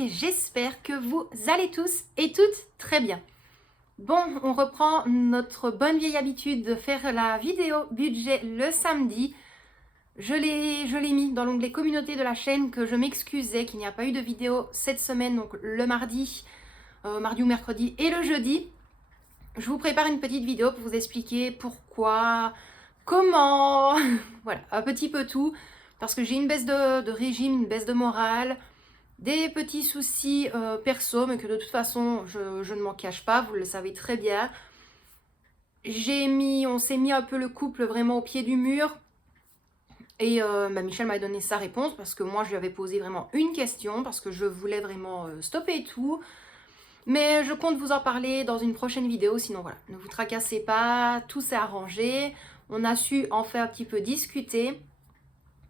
et j'espère que vous allez tous et toutes très bien. Bon, on reprend notre bonne vieille habitude de faire la vidéo budget le samedi. Je l'ai mis dans l'onglet communauté de la chaîne, que je m'excusais qu'il n'y a pas eu de vidéo cette semaine, donc le mardi ou mercredi et le jeudi. Je vous prépare une petite vidéo pour vous expliquer pourquoi, comment, voilà, un petit peu tout, parce que j'ai une baisse de régime, une baisse de morale, des petits soucis perso, mais que de toute façon, je ne m'en cache pas, vous le savez très bien. On s'est mis un peu le couple vraiment au pied du mur. Et Michel m'a donné sa réponse parce que moi, je lui avais posé vraiment une question, parce que je voulais vraiment stopper tout. Mais je compte vous en parler dans une prochaine vidéo, sinon voilà, ne vous tracassez pas, tout s'est arrangé. On a su en fait un petit peu discuter.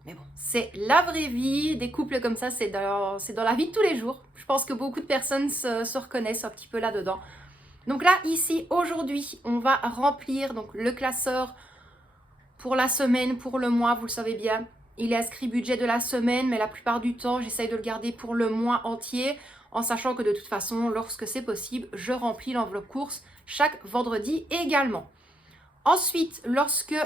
Mais bon, c'est la vraie vie, des couples comme ça, c'est dans la vie de tous les jours. Je pense que beaucoup de personnes se reconnaissent un petit peu là-dedans. Donc là, ici, aujourd'hui, on va remplir donc, le classeur pour la semaine, pour le mois, vous le savez bien. Il est inscrit budget de la semaine, mais la plupart du temps, j'essaye de le garder pour le mois entier, en sachant que de toute façon, lorsque c'est possible, je remplis l'enveloppe course chaque vendredi également. Ensuite, lorsque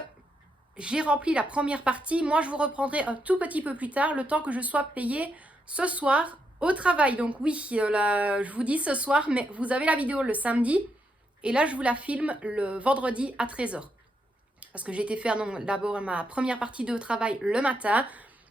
j'ai rempli la première partie, moi je vous reprendrai un tout petit peu plus tard, le temps que je sois payée ce soir au travail. Donc oui, là, je vous dis ce soir, mais vous avez la vidéo le samedi, et là je vous la filme le vendredi à 13h. Parce que j'ai été faire d'abord ma première partie de travail le matin.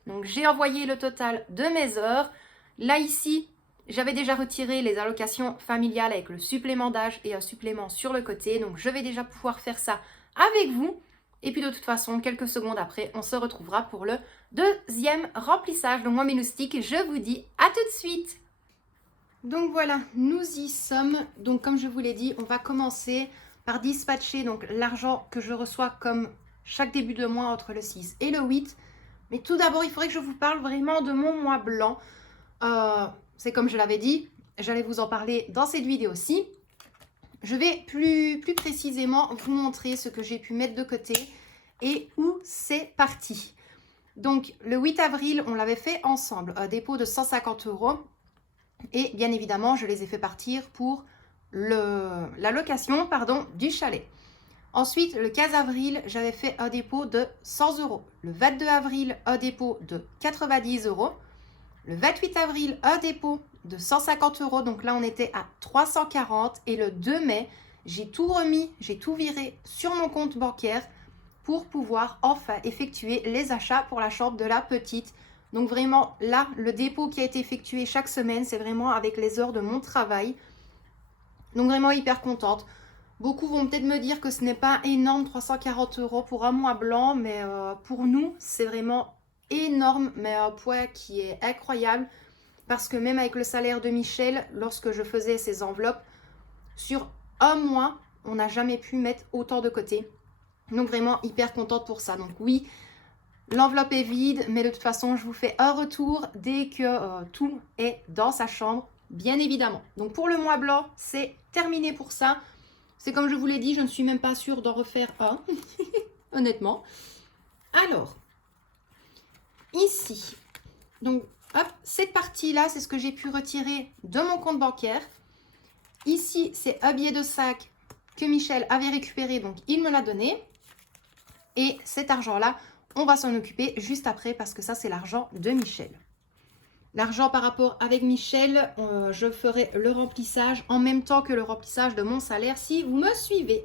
Donc j'ai envoyé le total de mes heures. Là ici, j'avais déjà retiré les allocations familiales avec le supplément d'âge et un supplément sur le côté. Donc je vais déjà pouvoir faire ça avec vous. Et puis de toute façon, quelques secondes après, on se retrouvera pour le deuxième remplissage. Donc moi, mes loustiques, je vous dis à tout de suite. Donc voilà, nous y sommes. Donc comme je vous l'ai dit, on va commencer par dispatcher donc l'argent que je reçois comme chaque début de mois entre le 6 et le 8. Mais tout d'abord, il faudrait que je vous parle vraiment de mon mois blanc. C'est comme je l'avais dit, j'allais vous en parler dans cette vidéo-ci. Je vais plus précisément vous montrer ce que j'ai pu mettre de côté et où c'est parti. Donc le 8 avril, on l'avait fait ensemble, un dépôt de 150 €. Et bien évidemment, je les ai fait partir pour la location du chalet. Ensuite, le 15 avril, j'avais fait un dépôt de 100 €. Le 22 avril, un dépôt de 90 €. Le 28 avril, un dépôt de 150 €. Donc là, on était à 340. Et le 2 mai, j'ai tout remis, j'ai tout viré sur mon compte bancaire pour pouvoir enfin effectuer les achats pour la chambre de la petite. Donc vraiment, là, le dépôt qui a été effectué chaque semaine, c'est vraiment avec les heures de mon travail. Donc vraiment hyper contente. Beaucoup vont peut-être me dire que ce n'est pas énorme, 340 € pour un mois blanc, mais pour nous, c'est vraiment énorme, mais un poids qui est incroyable. Parce que même avec le salaire de Michel, lorsque je faisais ces enveloppes, sur un mois, on n'a jamais pu mettre autant de côté. Donc vraiment hyper contente pour ça. Donc oui, l'enveloppe est vide, mais de toute façon, je vous fais un retour dès que tout est dans sa chambre, bien évidemment. Donc pour le mois blanc, c'est terminé pour ça. C'est comme je vous l'ai dit, je ne suis même pas sûre d'en refaire un, honnêtement. Alors, ici, donc hop, cette partie-là, c'est ce que j'ai pu retirer de mon compte bancaire. Ici, c'est un billet de sac que Michel avait récupéré, donc il me l'a donné. Et cet argent-là, on va s'en occuper juste après parce que ça, c'est l'argent de Michel. L'argent par rapport avec Michel, je ferai le remplissage en même temps que le remplissage de mon salaire si vous me suivez.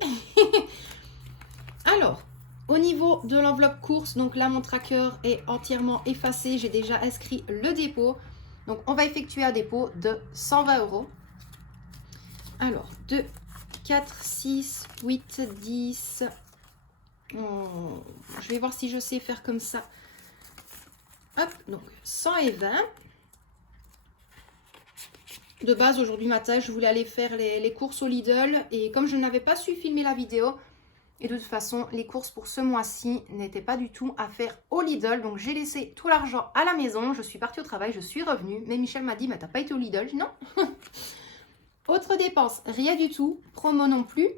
Alors, au niveau de l'enveloppe course, donc là, mon tracker est entièrement effacé. J'ai déjà inscrit le dépôt. Donc, on va effectuer un dépôt de 120 €. Alors, 2, 4, 6, 8, 10... je vais voir si je sais faire comme ça. Hop, donc 120. De base, aujourd'hui matin, je voulais aller faire les courses au Lidl. Et comme je n'avais pas su filmer la vidéo, et de toute façon, les courses pour ce mois-ci n'étaient pas du tout à faire au Lidl. Donc, j'ai laissé tout l'argent à la maison. Je suis partie au travail, je suis revenue. Mais Michel m'a dit, mais t'as pas été au Lidl? Je dis non. Autre dépense, rien du tout. Promo non plus.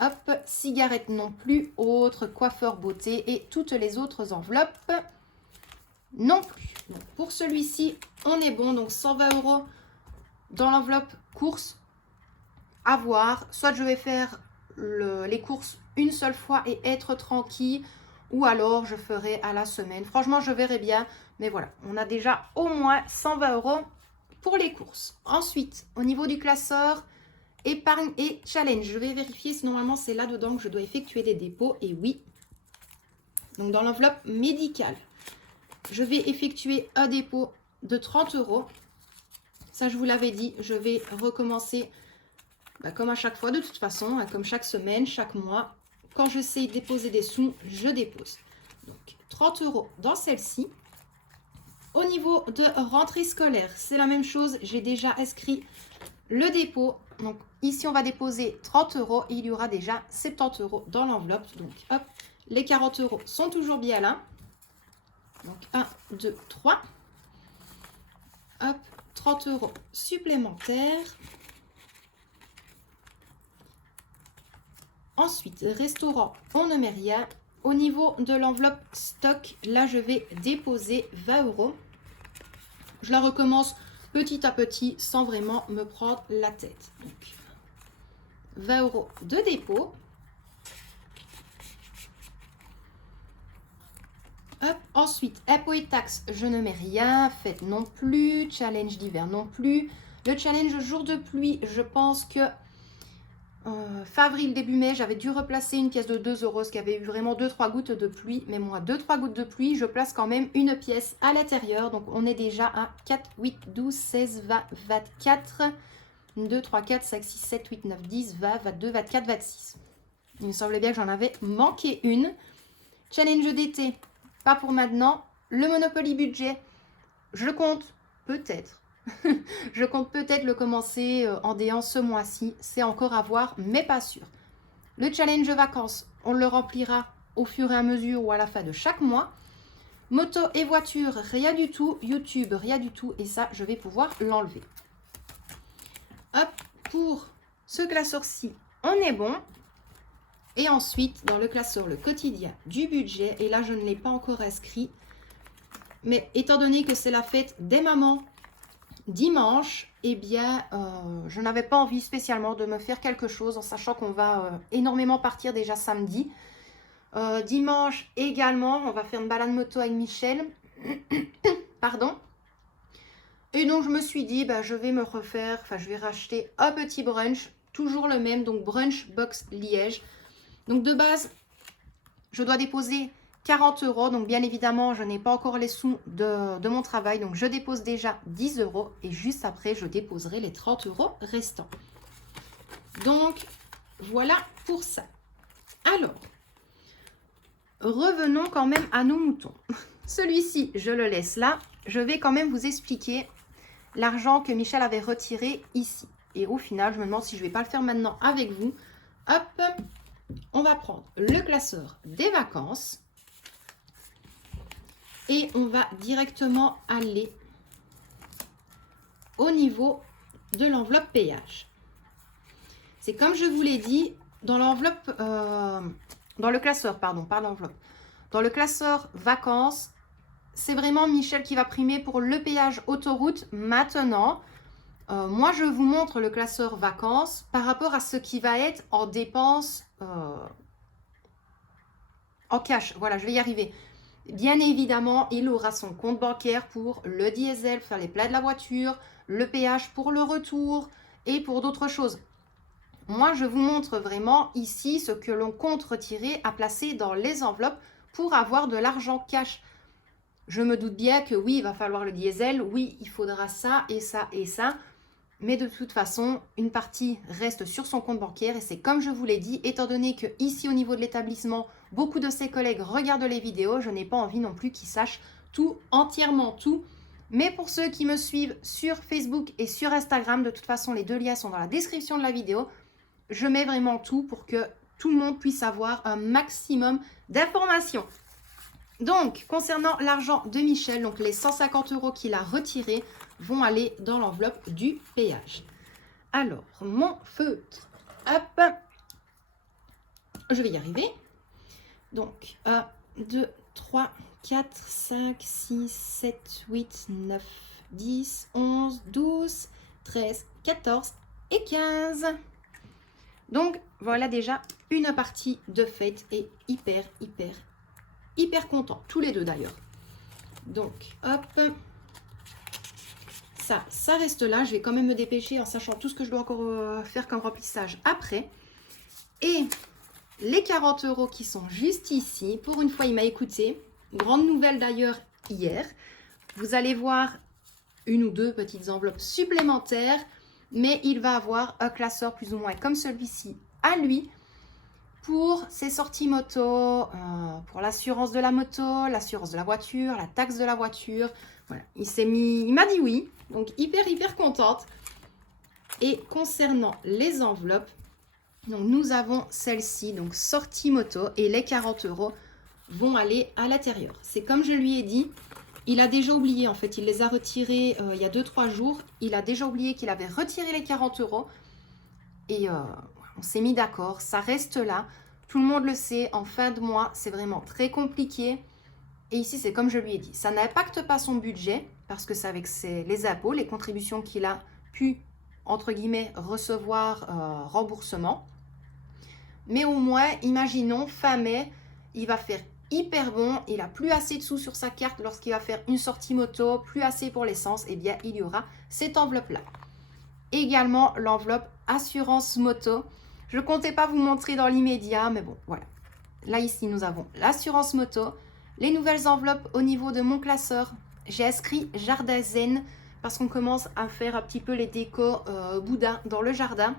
Hop, cigarette non plus. Autre coiffeur beauté et toutes les autres enveloppes. non plus. Donc, pour celui-ci, on est bon. Donc 120 € dans l'enveloppe course. À voir. Soit je vais faire les courses une seule fois et être tranquille. Ou alors je ferai à la semaine. Franchement, je verrai bien. Mais voilà, on a déjà au moins 120 € pour les courses. Ensuite, au niveau du classeur, épargne et challenge. Je vais vérifier si normalement c'est là-dedans que je dois effectuer des dépôts. Et oui. Donc dans l'enveloppe médicale, je vais effectuer un dépôt de 30 €. Ça, je vous l'avais dit, je vais recommencer comme à chaque fois de toute façon, comme chaque semaine, chaque mois. Quand je sais déposer des sous, je dépose. Donc 30 € dans celle-ci. Au niveau de rentrée scolaire, c'est la même chose. J'ai déjà inscrit le dépôt. Donc ici, on va déposer 30 € et il y aura déjà 70 € dans l'enveloppe. Donc hop, les 40 € sont toujours bien là. Donc 1, 2, 3. Hop, 30 € supplémentaires. Ensuite, restaurant, on ne met rien. Au niveau de l'enveloppe stock, là, je vais déposer 20 €. Je la recommence petit à petit sans vraiment me prendre la tête. Donc, 20 € de dépôt. Hop. Ensuite, impôts et taxes, je ne mets rien. Fête non plus. Challenge d'hiver non plus. Le challenge jour de pluie, je pense que fin avril, début mai, j'avais dû replacer une pièce de 2 €, parce qu'il y avait eu vraiment 2-3 gouttes de pluie. Mais moi, 2-3 gouttes de pluie, je place quand même une pièce à l'intérieur. Donc, on est déjà à 4, 8, 12, 16, 20, 24, 2, 3, 4, 5, 6, 7, 8, 9, 10, 20, 22, 24, 26. Il me semblait bien que j'en avais manqué une. Challenge d'été, pas pour maintenant. Le Monopoly budget, je compte peut-être. Je compte peut-être le commencer en D1 ce mois-ci. C'est encore à voir, mais pas sûr. Le challenge vacances, on le remplira au fur et à mesure ou à la fin de chaque mois. Moto et voiture, rien du tout. YouTube, rien du tout. Et ça, je vais pouvoir l'enlever. Hop, pour ce classeur-ci, on est bon. Et ensuite, dans le classeur, le quotidien du budget. Et là, je ne l'ai pas encore inscrit. Mais étant donné que c'est la fête des mamans, dimanche, eh bien, je n'avais pas envie spécialement de me faire quelque chose en sachant qu'on va énormément partir déjà samedi. Dimanche également, on va faire une balade moto avec Michel. Pardon. Et donc, je me suis dit, je vais me refaire, je vais racheter un petit brunch, toujours le même, donc brunch box Liège. Donc, de base, je dois déposer 40 €. Donc, bien évidemment, je n'ai pas encore les sous de mon travail. Donc, je dépose déjà 10 € et juste après, je déposerai les 30 € restants. Donc, voilà pour ça. Alors, revenons quand même à nos moutons. Celui-ci, je le laisse là. Je vais quand même vous expliquer l'argent que Michel avait retiré ici. Et au final, je me demande si je ne vais pas le faire maintenant avec vous. Hop, on va prendre le classeur des vacances. Et on va directement aller au niveau de l'enveloppe péage. C'est comme je vous l'ai dit, dans l'enveloppe, dans le classeur, pardon, pas l'enveloppe. Dans le classeur vacances, c'est vraiment Michel qui va primer pour le péage autoroute maintenant. Moi, je vous montre le classeur vacances par rapport à ce qui va être en dépenses en cash. Voilà, je vais y arriver. Bien évidemment, il aura son compte bancaire pour le diesel, faire les plats de la voiture, le péage pour le retour et pour d'autres choses. Moi, je vous montre vraiment ici ce que l'on compte retirer à placer dans les enveloppes pour avoir de l'argent cash. Je me doute bien que oui, il va falloir le diesel, oui, il faudra ça et ça et ça. Mais de toute façon, une partie reste sur son compte bancaire et c'est comme je vous l'ai dit, étant donné que ici au niveau de l'établissement, beaucoup de ses collègues regardent les vidéos, je n'ai pas envie non plus qu'ils sachent tout, entièrement tout. Mais pour ceux qui me suivent sur Facebook et sur Instagram, de toute façon, les deux liens sont dans la description de la vidéo. Je mets vraiment tout pour que tout le monde puisse avoir un maximum d'informations. Donc, concernant l'argent de Michel, donc les 150 € qu'il a retirés vont aller dans l'enveloppe du péage. Alors, mon feutre, hop, je vais y arriver. Donc, 1, 2, 3, 4, 5, 6, 7, 8, 9, 10, 11, 12, 13, 14 et 15. Donc voilà déjà une partie de fête et hyper content, tous les deux d'ailleurs. Donc hop, ça reste là. Je vais quand même me dépêcher en sachant tout ce que je dois encore faire comme remplissage après. Et les 40 € qui sont juste ici, pour une fois il m'a écouté. Grande nouvelle d'ailleurs hier. Vous allez voir une ou deux petites enveloppes supplémentaires, mais il va avoir un classeur plus ou moins comme celui-ci à lui pour ses sorties moto, pour l'assurance de la moto, l'assurance de la voiture, la taxe de la voiture. Voilà, il m'a dit oui, donc hyper contente. Et concernant les enveloppes, donc nous avons celle-ci, donc sortie moto, et les 40 € vont aller à l'intérieur. C'est comme je lui ai dit, il a déjà oublié en fait, il les a retirés il y a 2-3 jours. Il a déjà oublié qu'il avait retiré les 40 € et on s'est mis d'accord, ça reste là. Tout le monde le sait, en fin de mois, c'est vraiment très compliqué. Et ici, c'est comme je lui ai dit, ça n'impacte pas son budget parce que c'est avec les impôts, les contributions qu'il a pu, entre guillemets, recevoir remboursement. Mais au moins, imaginons, fin mai, il va faire hyper bon, il a plus assez de sous sur sa carte lorsqu'il va faire une sortie moto, plus assez pour l'essence, et bien il y aura cette enveloppe-là. Également l'enveloppe assurance moto. Je ne comptais pas vous montrer dans l'immédiat, mais bon, voilà. Là, ici, nous avons l'assurance moto. Les nouvelles enveloppes au niveau de mon classeur. J'ai inscrit jardin zen parce qu'on commence à faire un petit peu les décos Bouddha dans le jardin.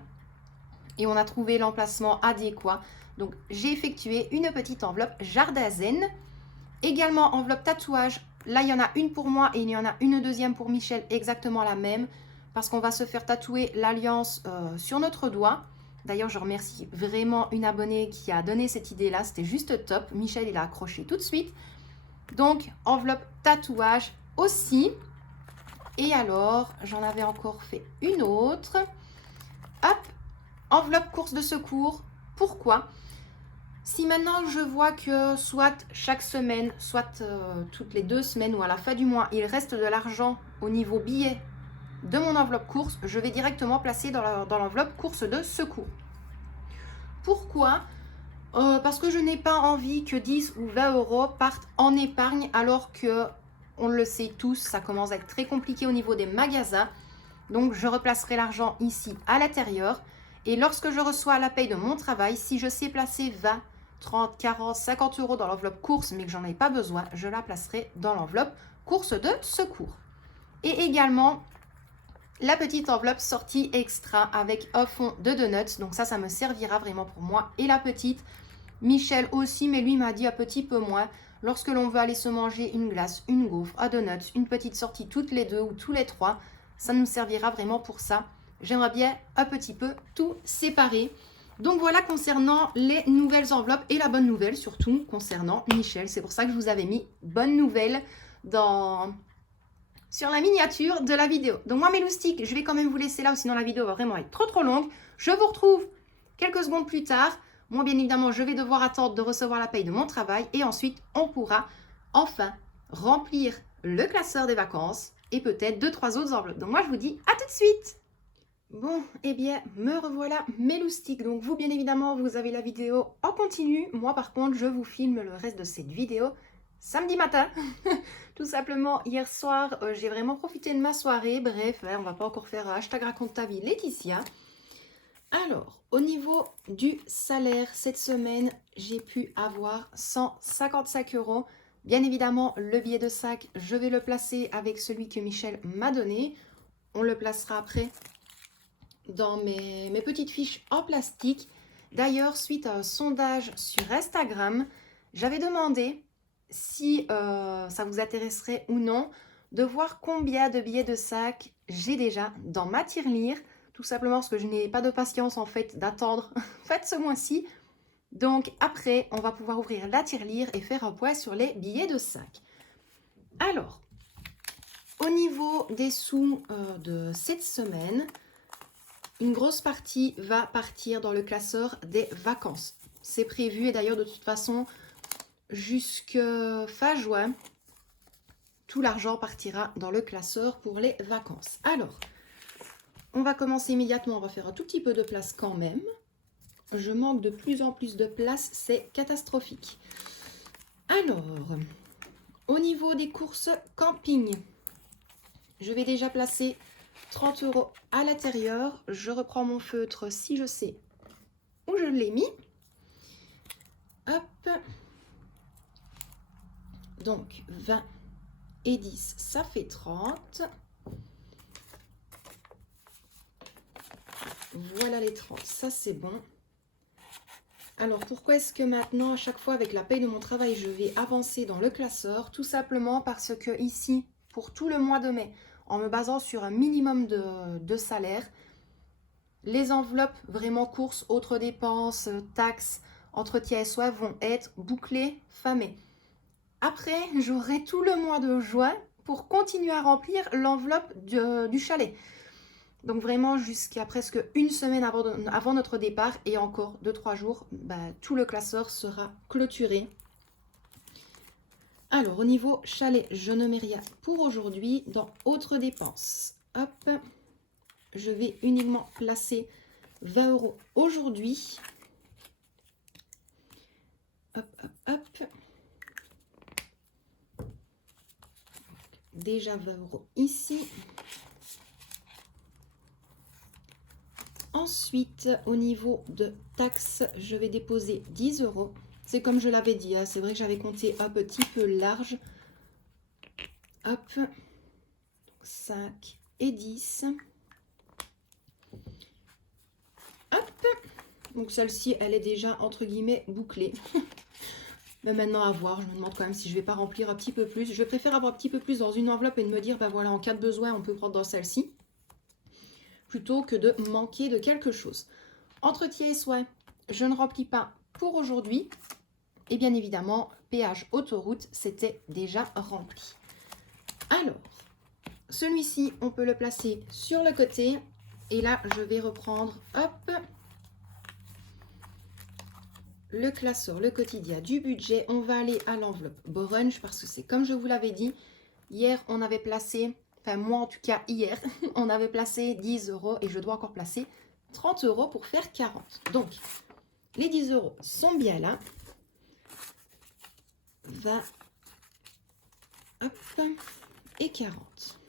Et on a trouvé l'emplacement adéquat. Donc, j'ai effectué une petite enveloppe jardin zen. Également, enveloppe tatouage. Là, il y en a une pour moi et il y en a une deuxième pour Michel, exactement la même. Parce qu'on va se faire tatouer l'alliance sur notre doigt. D'ailleurs, je remercie vraiment une abonnée qui a donné cette idée-là. C'était juste top. Michel, il a accroché tout de suite. Donc, enveloppe tatouage aussi. Et alors, j'en avais encore fait une autre. Hop, enveloppe course de secours. Pourquoi ? Si maintenant je vois que soit chaque semaine, soit toutes les 2 semaines ou à la fin du mois, il reste de l'argent au niveau billet de mon enveloppe course, je vais directement placer dans l'enveloppe course de secours. Pourquoi ? Parce que je n'ai pas envie que 10 ou 20 € partent en épargne alors que, on le sait tous, ça commence à être très compliqué au niveau des magasins. Donc je replacerai l'argent ici à l'intérieur. Et lorsque je reçois la paye de mon travail, si je sais placer 20, 30, 40, 50 € dans l'enveloppe course, mais que j'en ai pas besoin, je la placerai dans l'enveloppe course de secours. Et également, la petite enveloppe sortie extra avec un fond de donuts. Donc ça me servira vraiment pour moi et la petite. Michel aussi, mais lui m'a dit un petit peu moins. Lorsque l'on veut aller se manger une glace, une gaufre, un donut, une petite sortie toutes les 2 ou tous les 3, ça nous servira vraiment pour ça. J'aimerais bien un petit peu tout séparer. Donc voilà concernant les nouvelles enveloppes et la bonne nouvelle surtout concernant Michel. C'est pour ça que je vous avais mis bonne nouvelle sur la miniature de la vidéo. Donc moi mes loustiques, je vais quand même vous laisser là, sinon la vidéo va vraiment être trop longue. Je vous retrouve quelques secondes plus tard. Moi bien évidemment je vais devoir attendre de recevoir la paye de mon travail et ensuite on pourra enfin remplir le classeur des vacances et peut-être 2-3 autres enveloppes. Donc moi je vous dis à tout de suite. Bon, eh bien, me revoilà mes loustiques. Donc vous, bien évidemment, vous avez la vidéo en continu. Moi, par contre, je vous filme le reste de cette vidéo samedi matin. Tout simplement, hier soir, j'ai vraiment profité de ma soirée. Bref, on va pas encore faire hashtag raconte ta vie Laetitia. Alors, au niveau du salaire, cette semaine, j'ai pu avoir 155 €. Bien évidemment, le billet de sac, je vais le placer avec celui que Michel m'a donné. On le placera après dans mes petites fiches en plastique. D'ailleurs, suite à un sondage sur Instagram, j'avais demandé si ça vous intéresserait ou non de voir combien de billets de sac j'ai déjà dans ma tirelire. Tout simplement parce que je n'ai pas de patience en fait d'attendre ce mois-ci. Donc après, on va pouvoir ouvrir la tirelire et faire un point sur les billets de sac. Alors, au niveau des sous de cette semaine, une grosse partie va partir dans le classeur des vacances. C'est prévu et d'ailleurs de toute façon, jusque fin juin, tout l'argent partira dans le classeur pour les vacances. Alors, on va commencer immédiatement, on va faire un tout petit peu de place quand même. Je manque de plus en plus de place, c'est catastrophique. Alors, au niveau des courses camping, je vais déjà placer 30 € à l'intérieur. Je reprends mon feutre si je sais où je l'ai mis. Hop. Donc, 20 et 10, ça fait 30. Voilà les 30, ça c'est bon. Alors, pourquoi est-ce que maintenant, à chaque fois, avec la paye de mon travail, je vais avancer dans le classeur? Tout simplement parce que ici, pour tout le mois de mai, en me basant sur un minimum de salaire, les enveloppes vraiment courses, autres dépenses, taxes, entretien et soins vont être bouclées fin mai. Après, j'aurai tout le mois de juin pour continuer à remplir l'enveloppe du chalet. Donc vraiment jusqu'à presque une semaine avant notre départ et encore 2-3 jours, tout le classeur sera clôturé. Alors au niveau chalet, je ne mets rien pour aujourd'hui. Dans autres dépenses, hop, je vais uniquement placer 20 € aujourd'hui. Hop, hop, hop. Déjà 20 € ici. Ensuite, au niveau de taxes, je vais déposer 10 €. C'est comme je l'avais dit, hein, c'est vrai que j'avais compté un petit peu large. Hop, 5 et 10. Hop, donc celle-ci, elle est déjà entre guillemets bouclée. Mais maintenant à voir, je me demande quand même si je vais pas remplir un petit peu plus. Je préfère avoir un petit peu plus dans une enveloppe et de me dire, voilà, en cas de besoin, on peut prendre dans celle-ci, plutôt que de manquer de quelque chose. Entretien et soins, je ne remplis pas pour aujourd'hui. Et bien évidemment, péage autoroute, c'était déjà rempli. Alors, celui-ci, on peut le placer sur le côté. Et là, je vais reprendre, hop, le classeur, le quotidien du budget. On va aller à l'enveloppe brunch parce que c'est comme je vous l'avais dit. Hier, on avait placé, enfin moi en tout cas hier, on avait placé 10 € et je dois encore placer 30 € pour faire 40. Donc, les 10 € sont bien là. 20, hop, et 40.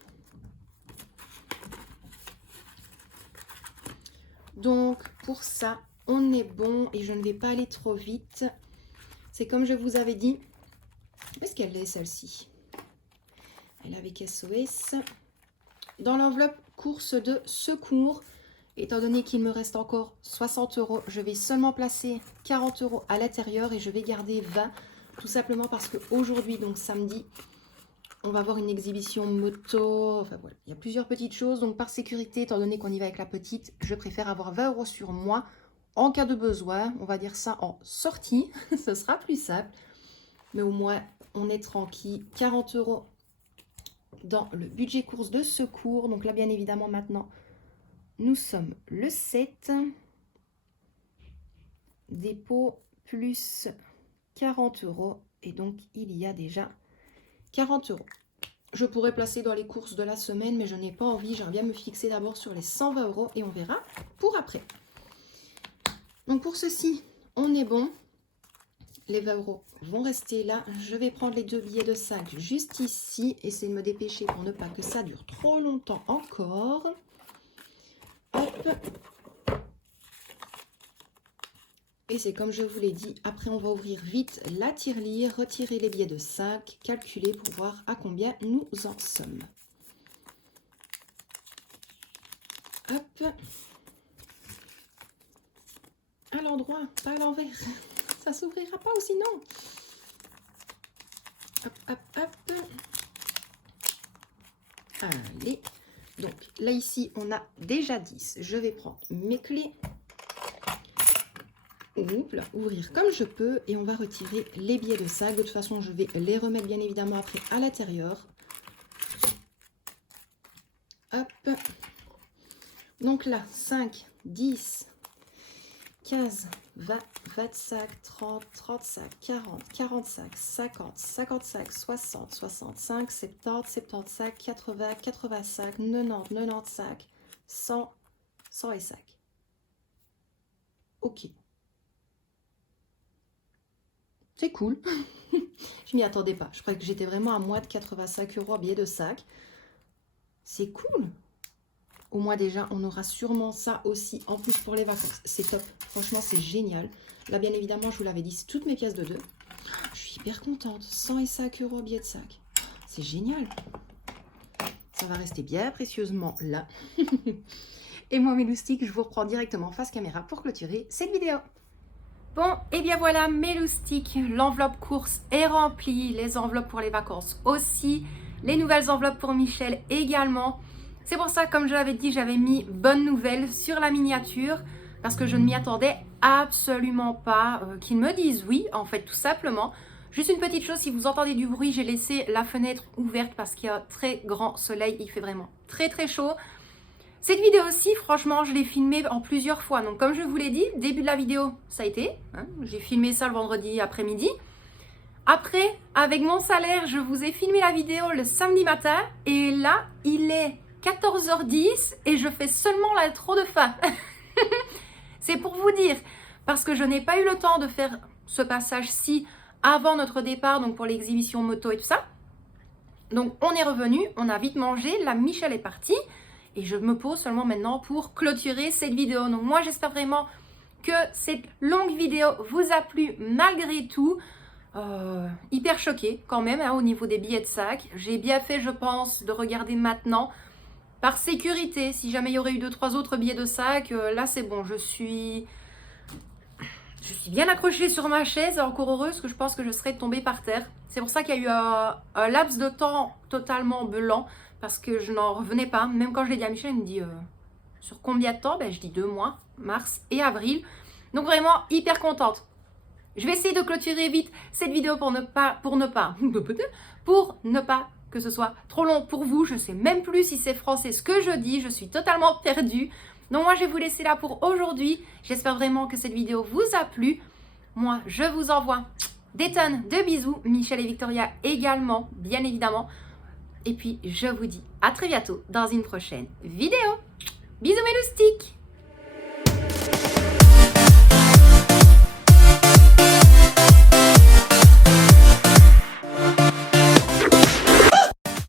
Donc, pour ça, on est bon et je ne vais pas aller trop vite. C'est comme je vous avais dit. Où est-ce qu'elle est celle-ci? Elle est avec SOS. Dans l'enveloppe course de secours, étant donné qu'il me reste encore 60 €, je vais seulement placer 40 € à l'intérieur et je vais garder 20. Tout simplement parce qu'aujourd'hui, donc samedi, on va avoir une exhibition moto. Enfin voilà, il y a plusieurs petites choses. Donc par sécurité, étant donné qu'on y va avec la petite, je préfère avoir 20 € sur moi. En cas de besoin, on va dire ça en sortie, ce sera plus simple. Mais au moins, on est tranquille. 40 € dans le budget course de secours. Donc là, bien évidemment, maintenant, nous sommes le 7. Dépôt plus 40 €. Et donc, il y a déjà 40 €. Je pourrais placer dans les courses de la semaine, mais je n'ai pas envie. J'aimerais bien me fixer d'abord sur les 120 € et on verra pour après. Donc pour ceci, on est bon. Les 20 € vont rester là. Je vais prendre les 2 billets de 5 juste ici. Essayer de me dépêcher pour ne pas que ça dure trop longtemps encore. Hop. Et c'est comme je vous l'ai dit, après on va ouvrir vite la tirelire, retirer les billets de 5, calculer pour voir à combien nous en sommes. Hop. À l'endroit, pas à l'envers. Ça s'ouvrira pas ou sinon. Hop, hop, hop. Allez. Donc là ici, on a déjà 10. Je vais prendre mes clés. Oups, ouvrir comme je peux et on va retirer les billets de 5. De toute façon, je vais les remettre bien évidemment après à l'intérieur. Hop. Donc là, 5, 10, 15, 20, 25, 30, 35, 40, 45, 50, 55, 60, 65, 70, 75, 80, 85, 90, 95, 100, 105. Ok. C'est cool. Je m'y attendais pas. Je croyais que j'étais vraiment à moins de 85 € en billet de sac. C'est cool. Au moins déjà, on aura sûrement ça aussi en plus pour les vacances. C'est top. Franchement, c'est génial. Là, bien évidemment, je vous l'avais dit, c'est toutes mes pièces de 2. Je suis hyper contente. 105 € billet de sac. C'est génial. Ça va rester bien précieusement là. Et moi, mes loustiques, je vous reprends directement face caméra pour clôturer cette vidéo. Bon, et bien voilà, mes loustiques, l'enveloppe course est remplie, les enveloppes pour les vacances aussi, les nouvelles enveloppes pour Michel également. C'est pour ça, comme je l'avais dit, j'avais mis bonne nouvelle sur la miniature, parce que je ne m'y attendais absolument pas qu'ils me disent oui, en fait, tout simplement. Juste une petite chose, si vous entendez du bruit, j'ai laissé la fenêtre ouverte parce qu'il y a très grand soleil, il fait vraiment très très chaud. Cette vidéo-ci, franchement, je l'ai filmée en plusieurs fois. Donc, comme je vous l'ai dit, début de la vidéo, ça a été. J'ai filmé ça le vendredi après-midi. Après, avec mon salaire, je vous ai filmé la vidéo le samedi matin. Et là, il est 14h10 et je fais seulement l'intro de fin. C'est pour vous dire, parce que je n'ai pas eu le temps de faire ce passage-ci avant notre départ, donc pour l'exhibition moto et tout ça. Donc, on est revenu, on a vite mangé, la Michel est partie. Et je me pose seulement maintenant pour clôturer cette vidéo. Donc moi, j'espère vraiment que cette longue vidéo vous a plu malgré tout. Hyper choquée quand même au niveau des billets de sac. J'ai bien fait, je pense, de regarder maintenant. Par sécurité, si jamais il y aurait eu 2-3 autres billets de sac, là c'est bon. Je suis bien accrochée sur ma chaise, encore heureuse que je pense que je serais tombée par terre. C'est pour ça qu'il y a eu un laps de temps totalement blanc. Parce que je n'en revenais pas. Même quand je l'ai dit à Michel, il me dit sur combien de temps? Je dis 2 mois, mars et avril. Donc vraiment hyper contente. Je vais essayer de clôturer vite cette vidéo pour ne pas que ce soit trop long pour vous. Je ne sais même plus si c'est français ce que je dis. Je suis totalement perdue. Donc moi, je vais vous laisser là pour aujourd'hui. J'espère vraiment que cette vidéo vous a plu. Moi, je vous envoie des tonnes de bisous. Michel et Victoria également, bien évidemment. Et puis, je vous dis à très bientôt dans une prochaine vidéo. Bisous mes loustiques!